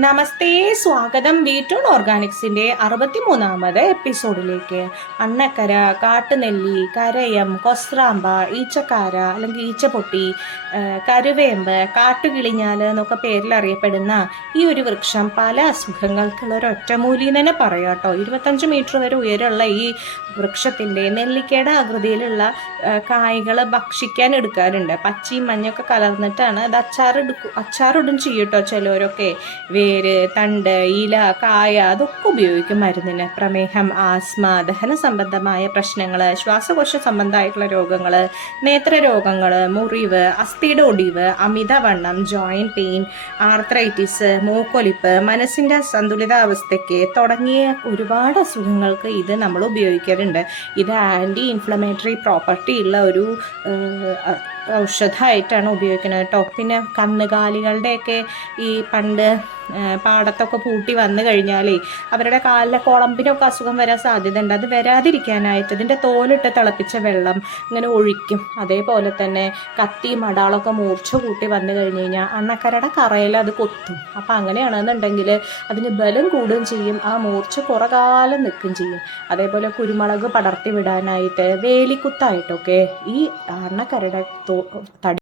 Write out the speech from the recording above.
നമസ്തേ സ്വാഗതം വീട്ടൂൺ ഓർഗാനിക്സിന്റെ അറുപത്തിമൂന്നാമത് എപ്പിസോഡിലേക്ക്. അണ്ണക്കര കാട്ടുനെല്ലി കരയം കൊസ്രാമ്പ ഈച്ചക്കാര അല്ലെങ്കിൽ ഈച്ചപൊട്ടി കരുവേമ്പ് കാട്ടുകിളിഞ്ഞാൽ എന്നൊക്കെ പേരിൽ അറിയപ്പെടുന്ന ഈ ഒരു വൃക്ഷം പല അസുഖങ്ങൾക്കുള്ള ഒരു ഒറ്റമൂലി തന്നെ പറയാം കേട്ടോ. ഇരുപത്തഞ്ച് മീറ്റർ വരെ ഉയരമുള്ള ഈ വൃക്ഷത്തിന്റെ നെല്ലിക്കയുടെ ആകൃതിയിലുള്ള കായ്കൾ ഭക്ഷിക്കാൻ എടുക്കാറുണ്ട്. പച്ചയും മഞ്ഞൊക്കെ കലർന്നിട്ടാണ് അത് അച്ചാറിടുക്കും അച്ചാറിടും ചെയ്യും കേട്ടോ ചിലവരൊക്കെ. വേര് തണ്ട് ഇല കായ അതൊക്കെ ഉപയോഗിക്കും മരുന്നിന്. പ്രമേഹം ആസ്മ ദഹന സംബന്ധമായ പ്രശ്നങ്ങൾ ശ്വാസകോശ സംബന്ധമായിട്ടുള്ള രോഗങ്ങൾ നേത്രരോഗങ്ങൾ മുറിവ് അസ്ഥിയുടെ ഒടിവ് അമിതവണ്ണം ജോയിന്റ് പെയിൻ ആർത്രൈറ്റിസ് മൂക്കൊലിപ്പ് മനസ്സിന്റെ സന്തുലിതാവസ്ഥയ്ക്ക് തുടങ്ങിയ ഒരുപാട് അസുഖങ്ങൾക്ക് ഇത് നമ്മൾ ഉപയോഗിക്കാറുണ്ട്. ഇത് ആന്റി ഇൻഫ്ലമേറ്ററി പ്രോപ്പർട്ടി ഉള്ള ഒരു ഔഷധമായിട്ടാണ് ഉപയോഗിക്കുന്നത് കേട്ടോ. പിന്നെ കന്നുകാലികളുടെയൊക്കെ ഈ പണ്ട് പാടത്തൊക്കെ പൂട്ടി വന്നു കഴിഞ്ഞാലേ അവരുടെ കാലിലെ കുളമ്പിനൊക്കെ അസുഖം വരാൻ സാധ്യതയുണ്ട്. അത് വരാതിരിക്കാനായിട്ട് ഇതിന്റെ തോലിട്ട് തിളപ്പിച്ച വെള്ളം ഇങ്ങനെ ഒഴിക്കും. അതേപോലെ തന്നെ കത്തി മടാളൊക്കെ മൂർച്ച കൂട്ടി വന്നു കഴിഞ്ഞ് കഴിഞ്ഞാൽ അണ്ണക്കരയുടെ കറയിൽ അത് കൊത്തും. അപ്പം അങ്ങനെയാണെന്നുണ്ടെങ്കിൽ അതിന് ബലം കൂടുകയും ചെയ്യും. ആ മൂർച്ച കുറേ നിൽക്കുകയും ചെയ്യും. അതേപോലെ കുരുമുളക് പടർത്തി വിടാനായിട്ട് വേലിക്കുത്തായിട്ടൊക്കെ ഈ അണ്ണക്കരയുടെ തടി